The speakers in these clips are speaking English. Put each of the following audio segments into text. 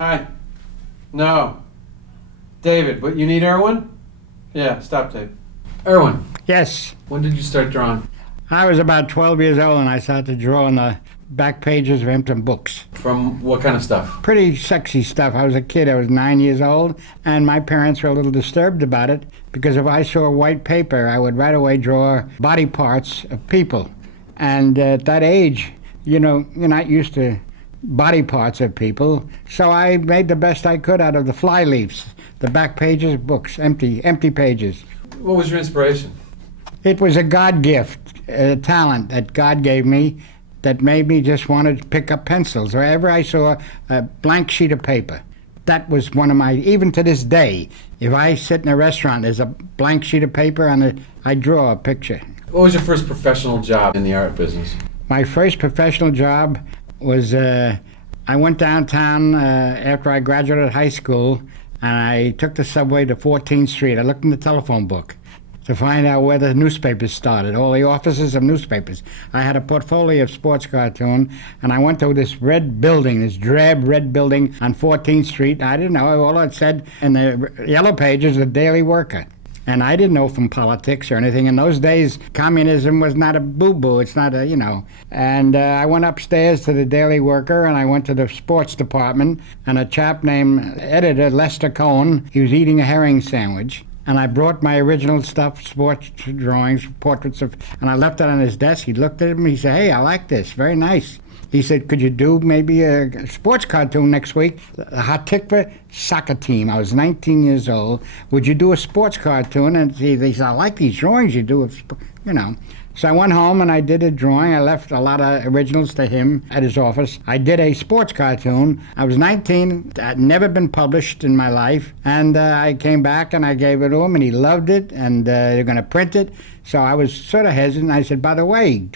Hi. No. David, but you need Irwin? Yeah, stop tape. Irwin, Yes, when did you start drawing? I was about 12 years old and I started to draw on the back pages of empty books. From what kind of stuff? Pretty sexy stuff. I was a kid, I was 9 years old, and my parents were a little disturbed about it because if I saw white paper, I would right away draw body parts of people. And at that age, you're not used to body parts of people, so I made the best I could out of the flyleaves, the back pages of books, empty pages. What was your inspiration? It was a God gift, a talent that God gave me that made me just want to pick up pencils. Wherever I saw a blank sheet of paper, that was one of my, even to this day, if I sit in a restaurant, there's a blank sheet of paper and I draw a picture. What was your first professional job in the art business? My first professional job was, I went downtown after I graduated high school, and I took the subway to 14th Street. I looked in the telephone book to find out where the newspapers started, all the offices of newspapers. I had a portfolio of sports cartoon, and I went to this red building, this drab red building on 14th Street. I didn't know, all it said in the yellow pages, the Daily Worker. And I didn't know from politics or anything. In those days, communism was not a boo-boo. It's not a. And I went upstairs to the Daily Worker, and I went to the sports department, and a chap named editor Lester Cohen, he was eating a herring sandwich. And I brought my original stuff, sports drawings, portraits of, and I left it on his desk. He looked at it and he said, "Hey, I like this, very nice." He said, "Could you do maybe a sports cartoon next week? The Hatikva soccer team." I was 19 years old. "Would you do a sports cartoon?" And he said, "I like these drawings you do, So I went home and I did a drawing. I left a lot of originals to him at his office. I did a sports cartoon. I was 19, I'd never been published in my life. And I came back and I gave it to him and he loved it and they're going to print it. So I was sort of hesitant. I said, "By the way, I'm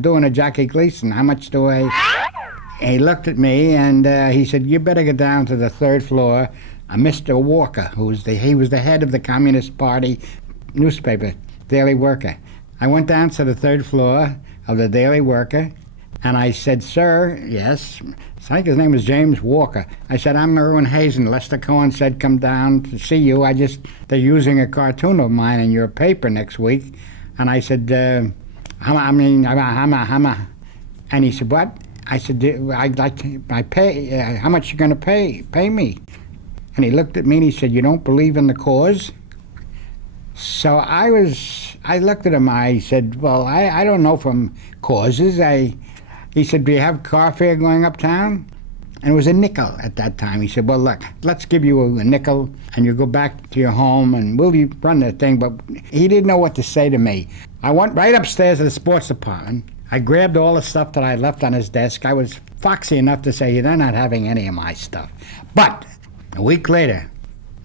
doing a Jackie Gleason. How much do I?" And he looked at me and he said, "You better get down to the third floor. Mr. Walker, he was the head of the Communist Party newspaper, Daily Worker." I went down to the third floor of the Daily Worker, and I said, "Sir," yes, I think his name was James Walker. I said, "I'm Irwin Hasen. Lester Cohen said come down to see you. They're using a cartoon of mine in your paper next week." And I said, and he said, "What?" I said, "I'd like to, how much you going to pay me?" And he looked at me and he said, "You don't believe in the cause?" So I looked at him, I said, "Well, I don't know from causes." He said, "Do you have car fare going uptown?" And it was a nickel at that time. He said, "Well, look, let's give you a nickel and you go back to your home and we'll run the thing." But he didn't know what to say to me. I went right upstairs to the sports department. I grabbed all the stuff that I left on his desk. I was foxy enough to say, "You're not having any of my stuff." But a week later,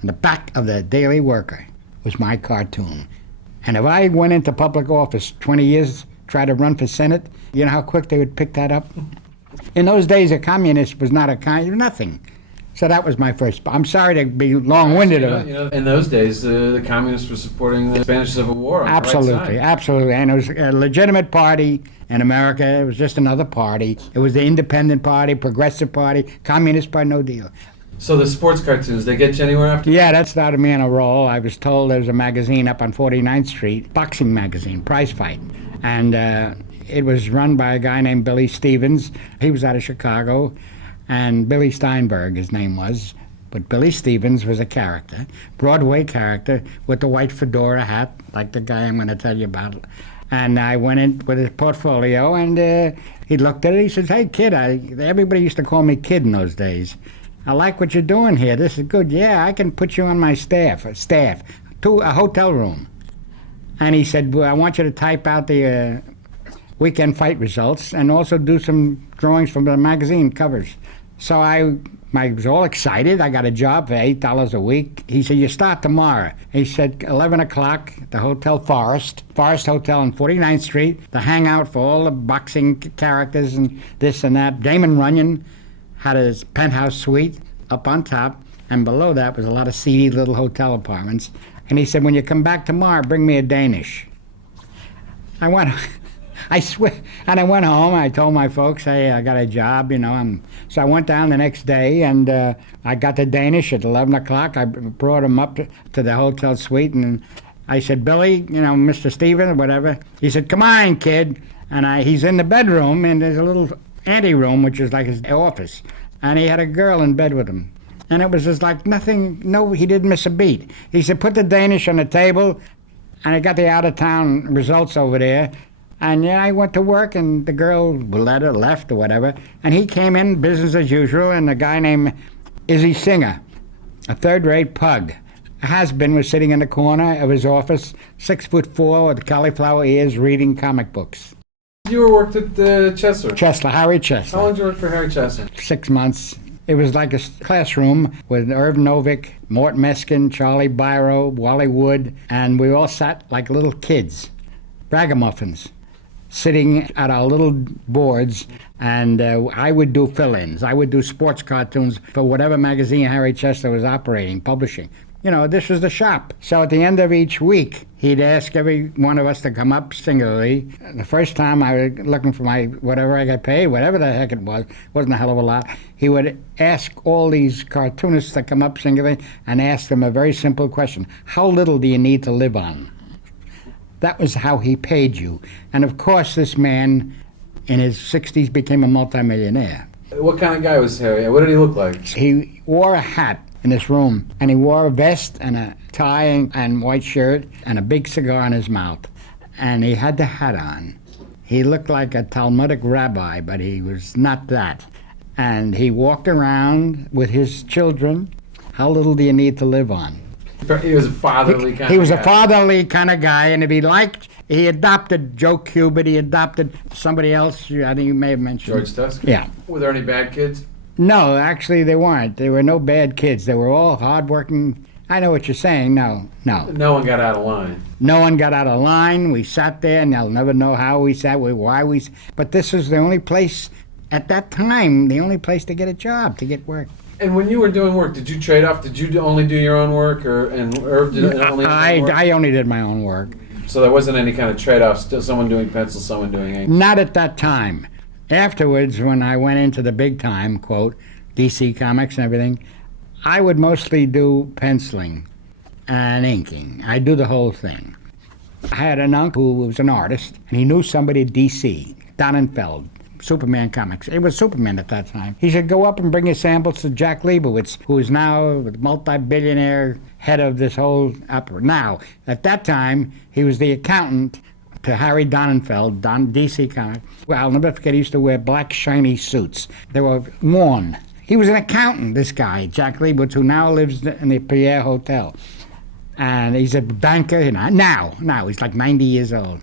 in the back of the Daily Worker, was my cartoon. And if I went into public office 20 years, tried to run for Senate, you know how quick they would pick that up? In those days, a communist was not nothing. So that was my first. I'm sorry to be long-winded. In those days, the communists were supporting the Spanish Civil War. On Absolutely, the right side. absolutely. And it was a legitimate party in America. It was just another party. It was the Independent Party, Progressive Party, Communist Party, no deal. So the sports cartoons, they get you anywhere after? Yeah, that started me on a roll. I was told there was a magazine up on 49th Street, boxing magazine, Prize Fight. And it was run by a guy named Billy Stevens. He was out of Chicago. And Billy Steinberg, his name was. But Billy Stevens was a character, Broadway character, with the white fedora hat, like the guy I'm going to tell you about. And I went in with his portfolio, and he looked at it. He says, "Hey, kid," everybody used to call me kid in those days. "I like what you're doing here. This is good. Yeah, I can put you on my staff to a hotel room." And he said, "Well, I want you to type out the weekend fight results and also do some drawings from the magazine covers." So I was all excited. I got a job for $8 a week. He said, "You start tomorrow." He said, 11 o'clock, the Hotel Forest Hotel on 49th Street, the hangout for all the boxing characters and this and that. Damon Runyon had his penthouse suite up on top, and below that was a lot of seedy little hotel apartments. And he said, "When you come back tomorrow, bring me a Danish." I went I swear. And I went home. I told my folks, hey, I got a job, So I went down the next day, and I got the Danish at 11 o'clock. I brought him up to the hotel suite, and I said, Billy, Mr. Steven or whatever. He said, come on, kid. And he's in the bedroom, and there's a little anteroom, which is like his office. And he had a girl in bed with him. And it was just like nothing, he didn't miss a beat. He said, put the Danish on the table, and I got the out-of-town results over there. And I went to work, and the girl left or whatever. And he came in, business as usual, and a guy named Izzy Singer, a third-rate pug. Has-been was sitting in the corner of his office, 6'4" with cauliflower ears, reading comic books. You worked at Chesler? Chesler, Harry Chesler. How long did you work for Harry Chesler? 6 months. It was like a classroom with Irv Novick, Mort Meskin, Charlie Biro, Wally Wood, and we all sat like little kids, ragamuffins, sitting at our little boards, and I would do fill-ins. I would do sports cartoons for whatever magazine Harry Chesler was operating, publishing. This was the shop. So at the end of each week, he'd ask every one of us to come up singularly. The first time I was looking for my whatever I got paid, whatever the heck it wasn't a hell of a lot. He would ask all these cartoonists to come up singularly and ask them a very simple question. How little do you need to live on? That was how he paid you. And of course, this man in his 60s became a multimillionaire. What kind of guy was Harry? What did he look like? He wore a hat in this room, and he wore a vest and a tie and white shirt and a big cigar in his mouth, and he had the hat on. He looked like a Talmudic rabbi, but he was not that. And he walked around with his children. How little do you need to live on? He was a fatherly kind of guy. He was a fatherly kind of guy, and if he liked, he adopted Joe Kubert, he adopted somebody else, I think you may have mentioned. George Tusk? Yeah. Were there any bad kids? No, actually they weren't. There were no bad kids. They were all hardworking. I know what you're saying. No. No one got out of line. No one got out of line. We sat there, and I'll never know how we sat, why we. But this was the only place, at that time, the only place to get a job, to get work. And when you were doing work, did you trade off? Did you only do your own work, and Irv did only? I only did my own work. So there wasn't any kind of trade-off. Still, someone doing pencil, someone doing ink. Not at that time. Afterwards, when I went into the big time, quote, DC Comics and everything, I would mostly do penciling and inking. I'd do the whole thing. I had an uncle who was an artist, and he knew somebody at DC, Donenfeld, Superman Comics. It was Superman at that time. He said, go up and bring your samples to Jack Leibowitz, who is now the multi-billionaire head of this whole opera. Now, at that time, he was the accountant to Harry Donenfeld, DC Comics. Well, I'll never forget, he used to wear black shiny suits. They were worn. He was an accountant, this guy, Jack Leibowitz, who now lives in the Pierre Hotel. And he's a banker now. He's like 90 years old.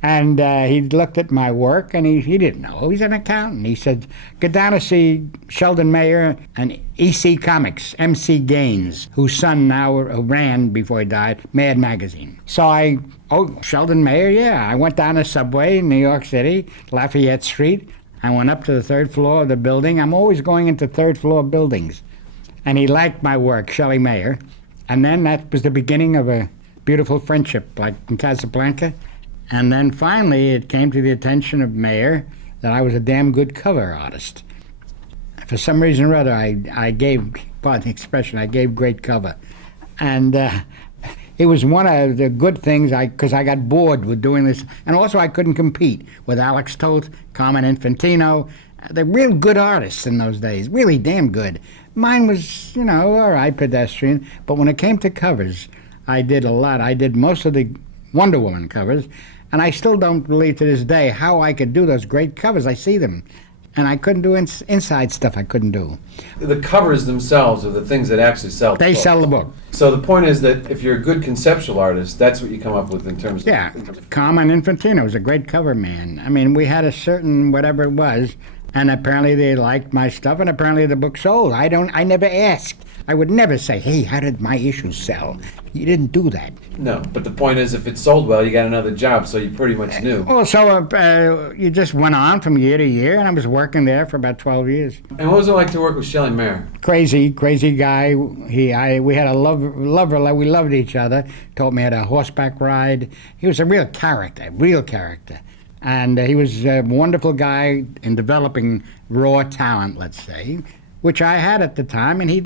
And he looked at my work, and he didn't know. He's an accountant. He said, go down to see Sheldon Mayer and EC Comics, MC Gaines, whose son now ran, before he died, Mad Magazine. So Sheldon Mayer, yeah. I went down the subway in New York City, Lafayette Street. I went up to the third floor of the building. I'm always going into third floor buildings. And he liked my work, Shelley Mayer. And then that was the beginning of a beautiful friendship, like in Casablanca. And then finally it came to the attention of Mayer that I was a damn good cover artist. For some reason or other, I gave, pardon the expression, I gave great cover. And it was one of the good things, because I got bored with doing this. And also I couldn't compete with Alex Toth, Carmen Infantino. They're real good artists in those days, really damn good. Mine was, all right, pedestrian. But when it came to covers, I did a lot. I did most of the Wonder Woman covers. And I still don't believe to this day how I could do those great covers. I see them. And I couldn't do inside stuff I couldn't do. The covers themselves are the things that actually sell the book. They sell the book. So the point is that if you're a good conceptual artist, that's what you come up with in terms of... Yeah. Carmen Infantino was a great cover man. I mean, we had a certain whatever it was, and apparently they liked my stuff, and apparently the book sold. I never asked. I would never say, hey, how did my issues sell? You didn't do that. No, but the point is, if it sold well, you got another job, so you pretty much knew. Well, so you just went on from year to year, and I was working there for about 12 years. And what was it like to work with Shelley Mayer? Crazy guy. We had a lover. We loved each other. Taught me how to horseback ride. He was a real character. And he was a wonderful guy in developing raw talent, let's say, which I had at the time. And he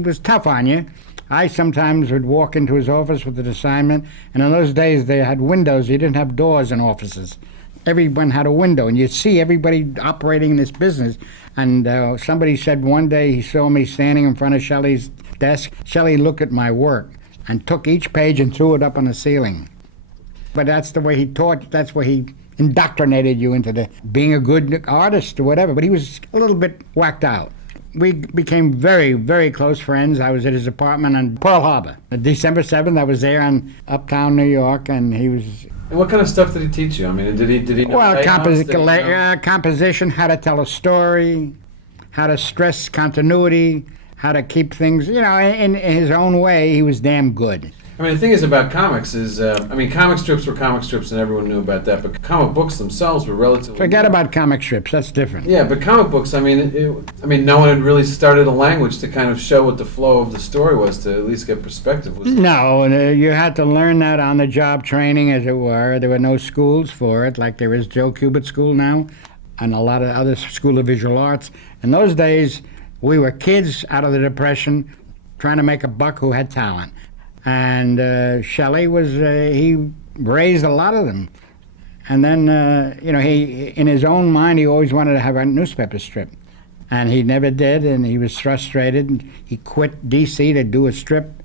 was tough on you. I sometimes would walk into his office with an assignment, and in those days they had windows. You didn't have doors in offices. Everyone had a window, and you'd see everybody operating in this business. And somebody said one day he saw me standing in front of Shelley's desk. Shelley looked at my work and took each page and threw it up on the ceiling. But that's the way he taught. That's where he indoctrinated you into being a good artist or whatever. But he was a little bit whacked out. We became very, very close friends. I was at his apartment on Pearl Harbor. December 7th, I was there on Uptown New York, and he was... And what kind of stuff did he teach you? I mean, did he know layouts? Composition, how to tell a story, how to stress continuity, how to keep things, in his own way. He was damn good. I mean, the thing is about comics is, comic strips were comic strips and everyone knew about that, but comic books themselves were relatively... Forget about comic strips, that's different. Yeah, but comic books, no one had really started a language to kind of show what the flow of the story was, to at least get perspective. No, you had to learn that on-the-job training, as it were. There were no schools for it, like there is Joe Kubert School now, and a lot of other School of Visual Arts. In those days, we were kids out of the Depression trying to make a buck who had talent. And Shelley he raised a lot of them. And then, he, in his own mind, he always wanted to have a newspaper strip. And he never did, and he was frustrated. He quit D.C. to do a strip.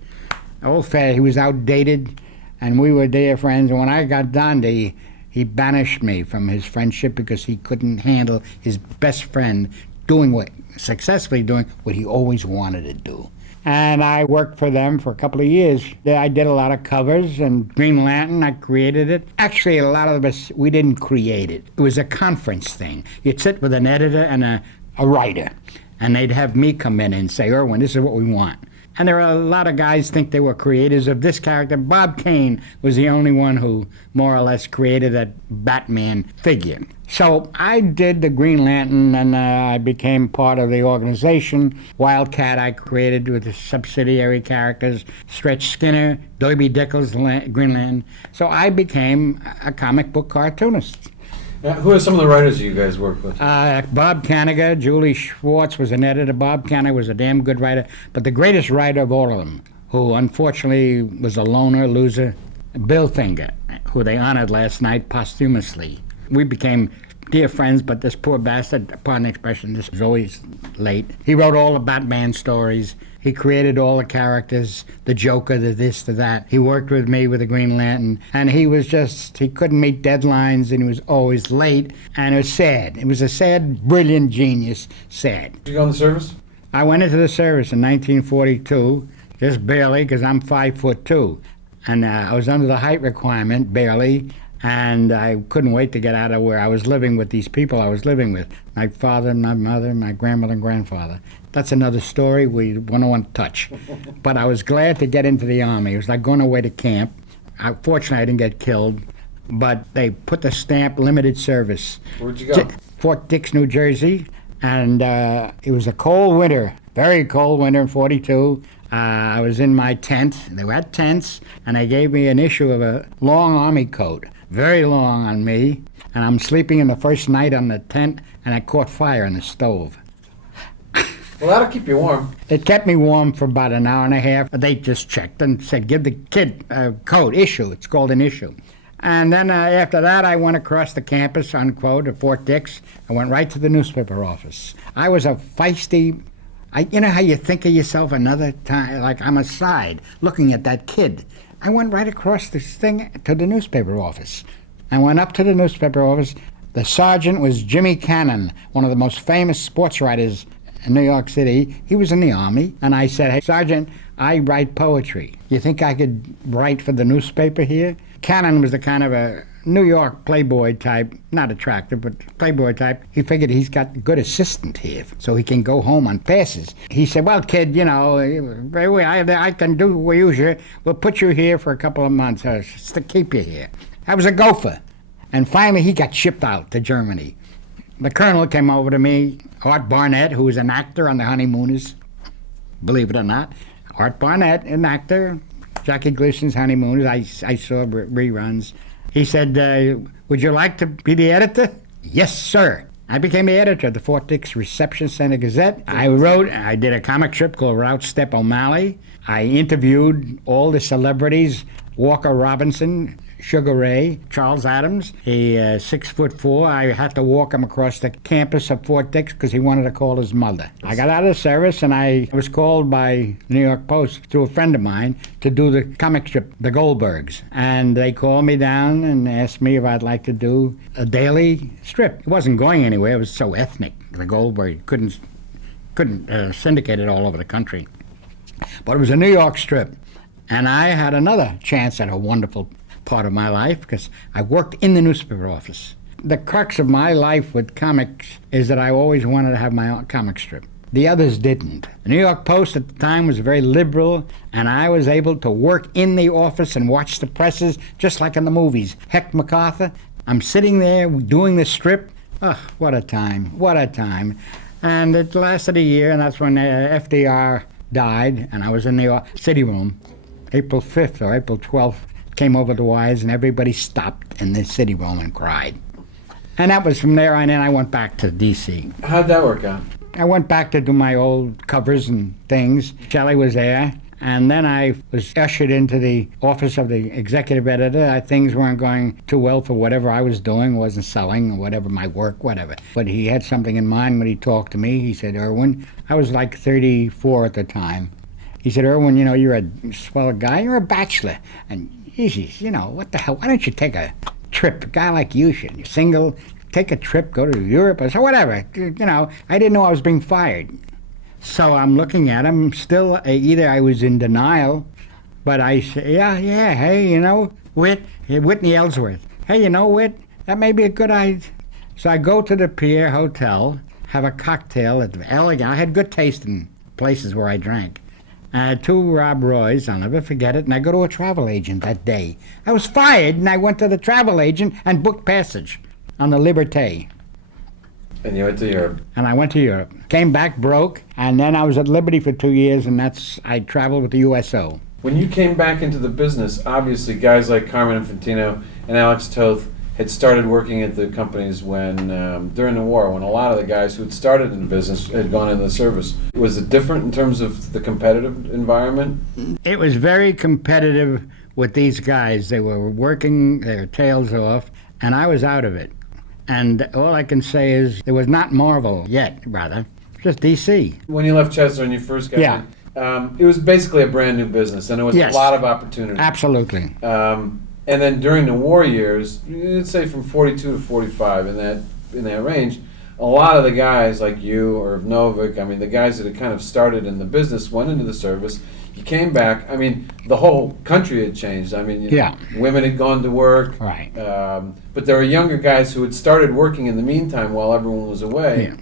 He was outdated, and we were dear friends. And when I got Dondi, he banished me from his friendship because he couldn't handle his best friend successfully doing what he always wanted to do. And I worked for them for a couple of years. I did a lot of covers, and Green Lantern, I created it. Actually, a lot of us, we didn't create it. It was a conference thing. You'd sit with an editor and a writer, and they'd have me come in and say, Irwin, this is what we want. And there are a lot of guys think they were creators of this character. Bob Kane was the only one who more or less created that Batman figure. So I did the Green Lantern, and I became part of the organization. WildCat I created with the subsidiary characters, Stretch Skinner, Derby Dickles, Green Lantern. So I became a comic book cartoonist. Who are some of the writers you guys worked with? Bob Kanigher, Julie Schwartz was an editor. Bob Kanigher was a damn good writer. But the greatest writer of all of them, who unfortunately was a loser, Bill Finger, who they honored last night posthumously. We became dear friends, but this poor bastard, pardon the expression, this was always late. He wrote all the Batman stories. He created all the characters, the Joker, the this, the that. He worked with me with the Green Lantern, and he couldn't meet deadlines, and he was always late, and it was sad. It was a sad, brilliant genius, sad. Did you go in the service? I went into the service in 1942, just barely, because I'm 5'2", and I was under the height requirement, barely, and I couldn't wait to get out of where I was living with these people I was living with. My father, my mother, my grandmother, and grandfather. That's another story we don't want to touch. But I was glad to get into the Army. It was like going away to camp. Fortunately, I didn't get killed, but they put the stamp limited service. Where'd you go? Fort Dix, New Jersey, and it was a cold winter, very cold winter in 42. I was in my tent. They had tents, and they gave me an issue of a long army coat, very long on me, and I'm sleeping in the first night on the tent, and I caught fire in the stove. Well, that'll keep you warm. It kept me warm for about an hour and a half. They just checked and said, give the kid a coat, issue. It's called an issue. And then after that, I went across the campus, unquote, at Fort Dix. I went right to the newspaper office. I was a feisty... you know how you think of yourself another time, like I'm aside, looking at that kid. I went right across this thing to the newspaper office. I went up to the newspaper office. The sergeant was Jimmy Cannon, one of the most famous sports writers in New York City. He was in the Army. And I said, hey, Sergeant, I write poetry. You think I could write for the newspaper here? Cannon was the kind of a New York playboy type, not attractive, but playboy type. He figured he's got a good assistant here, so he can go home on passes. He said, well, kid, you know, I can do what you usually. We'll put you here for a couple of months just to keep you here. I was a gopher. And finally, he got shipped out to Germany. The colonel came over to me, Art Barnett, who was an actor on The Honeymooners, believe it or not. Art Barnett, an actor, Jackie Gleason's Honeymooners. I saw reruns. He said, would you like to be the editor? Yes, sir. I became the editor of the Fort Dix Reception Center Gazette. I did a comic strip called Route Step O'Malley. I interviewed all the celebrities, Walker Robinson, Sugar Ray, Charles Adams. He 6'4". I had to walk him across the campus of Fort Dix because he wanted to call his mother. I got out of the service and I was called by the New York Post through a friend of mine to do the comic strip, The Goldbergs. And they called me down and asked me if I'd like to do a daily strip. It wasn't going anywhere. It was so ethnic. The Goldbergs couldn't syndicate it all over the country. But it was a New York strip. And I had another chance at a wonderful part of my life because I worked in the newspaper office. The crux of my life with comics is that I always wanted to have my own comic strip. The others didn't. The New York Post at the time was very liberal, and I was able to work in the office and watch the presses just like in the movies. Heck MacArthur, I'm sitting there doing the strip. Oh, what a time, what a time. And it lasted a year, and that's when FDR died, and I was in the city room. April 5th or April 12th, came over the wires, and everybody stopped in the city room and cried. And that was from there on in. I went back to D.C. How'd that work out? I went back to do my old covers and things. Shelley was there, and then I was ushered into the office of the executive editor. Things weren't going too well for whatever I was doing, wasn't selling, or whatever, my work, whatever. But he had something in mind when he talked to me. He said, Irwin, I was like 34 at the time. He said, Irwin, you're a swell guy, you're a bachelor, and easy, what the hell, why don't you take a trip? A guy like you should. You're single, take a trip, go to Europe, or so whatever. I didn't know I was being fired. So I'm looking at him, still, either I was in denial, but I say, yeah, hey, Whitney Ellsworth. Hey, Whit, that may be a good idea. So I go to the Pierre Hotel, have a cocktail at the Elegant. I had good taste in places where I drank. I had 2 Rob Roys, I'll never forget it, and I go to a travel agent that day. I was fired, and I went to the travel agent and booked passage on the Liberté. And you went to Europe? And I went to Europe. Came back broke, and then I was at Liberty for 2 years, and I traveled with the USO. When you came back into the business, obviously guys like Carmen Infantino and Alex Toth had started working at the companies when during the war, when a lot of the guys who had started in the business had gone into the service. Was it different in terms of the competitive environment? It was very competitive with these guys. They were working their tails off, and I was out of it. And all I can say is there was not Marvel yet, rather, just DC. When you left Chesler and you first got in, it was basically a brand new business, and there was a lot of opportunity. Absolutely. And then during the war years, let's say from 42 to 45, in that range, a lot of the guys like you or Novik, the guys that had kind of started in the business went into the service. You came back. The whole country had changed. Women had gone to work. Right. But there were younger guys who had started working in the meantime while everyone was away. Yeah.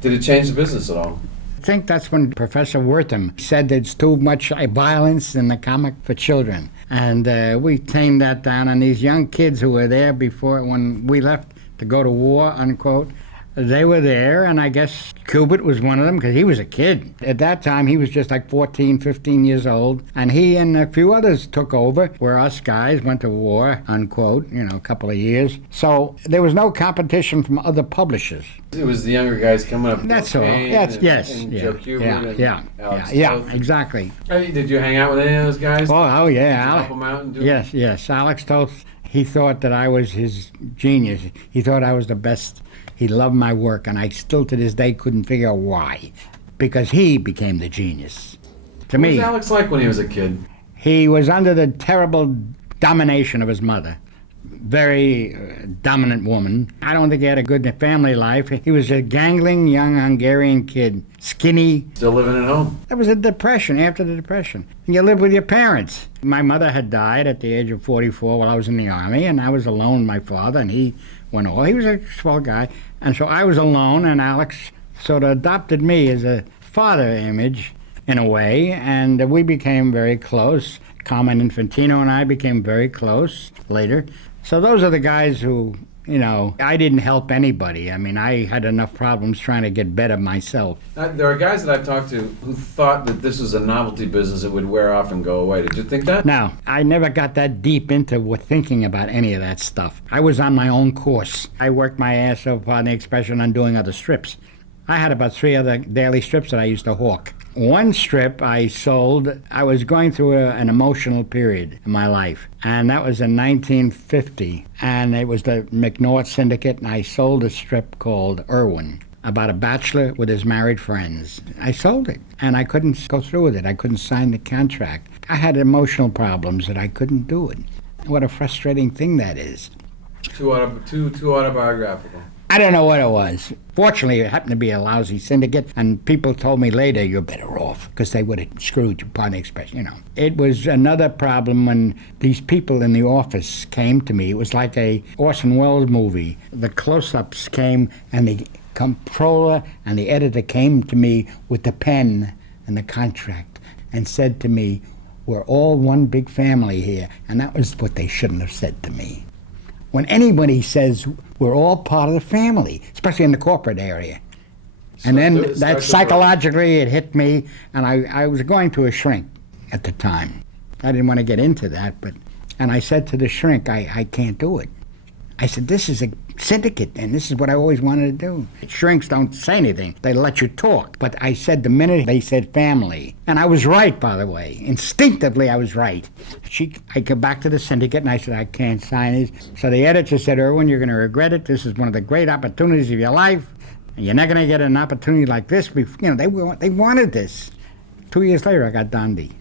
Did it change the business at all? I think that's when Professor Wortham said there's too much violence in the comic for children. And we tamed that down, and these young kids who were there before, when we left to go to war, unquote, they were there, and I guess Kubert was one of them because he was a kid. At that time, he was just like 14, 15 years old, and he and a few others took over, where us guys went to war, unquote, a couple of years. So there was no competition from other publishers. It was the younger guys coming up. That's all. Yes. And Joe Kubert and Alex Toth. Exactly. Did you hang out with any of those guys? Oh yeah. Did you help them out and do Yes. Alex Toth, he thought that I was his genius. He thought I was the best. He loved my work, and I still to this day couldn't figure out why. Because he became the genius. To me. What was Alex like when he was a kid? He was under the terrible domination of his mother. Very dominant woman. I don't think he had a good family life. He was a gangling young Hungarian kid, skinny. Still living at home? That was a depression, after the depression. And you live with your parents. My mother had died at the age of 44 while I was in the Army, and I was alone with my father, and he went off. He was a swell guy. And so I was alone, and Alex sort of adopted me as a father image, in a way, and we became very close. Carmen Infantino and I became very close later. So those are the guys who You know, I didn't help anybody. I mean, I had enough problems trying to get better myself. There are guys that I've talked to who thought that this was a novelty business that would wear off and go away. Did you think that? No, I never got that deep into thinking about any of that stuff. I was on my own course. I worked my ass off, pardon the expression, on doing other strips. I had about 3 other daily strips that I used to hawk. One strip I sold, I was going through an emotional period in my life, and that was in 1950, and it was the McNaught Syndicate, and I sold a strip called Irwin, about a bachelor with his married friends. I sold it, and I couldn't go through with it. I couldn't sign the contract. I had emotional problems that I couldn't do it. What a frustrating thing that is. Too autobiographical. I don't know what it was. Fortunately, it happened to be a lousy syndicate, and people told me later, you're better off, because they would have screwed you, pardon the expression, you know. It was another problem when these people in the office came to me. It was like a Orson Welles movie. The close-ups came, and the comptroller and the editor came to me with the pen and the contract and said to me, we're all one big family here. And that was what they shouldn't have said to me. When anybody says we're all part of the family, especially in the corporate area. And then that psychologically it hit me, and I was going to a shrink at the time. I didn't want to get into that, and I said to the shrink, I can't do it. I said, this is a syndicate, and this is what I always wanted to do. Shrinks don't say anything. They let you talk. But I said the minute they said family, and I was right, by the way. Instinctively, I was right. I came back to the syndicate, and I said, I can't sign this. So the editor said, Irwin, you're going to regret it. This is one of the great opportunities of your life. And you're not going to get an opportunity like this. You know, they wanted this. 2 years later, I got Dondi.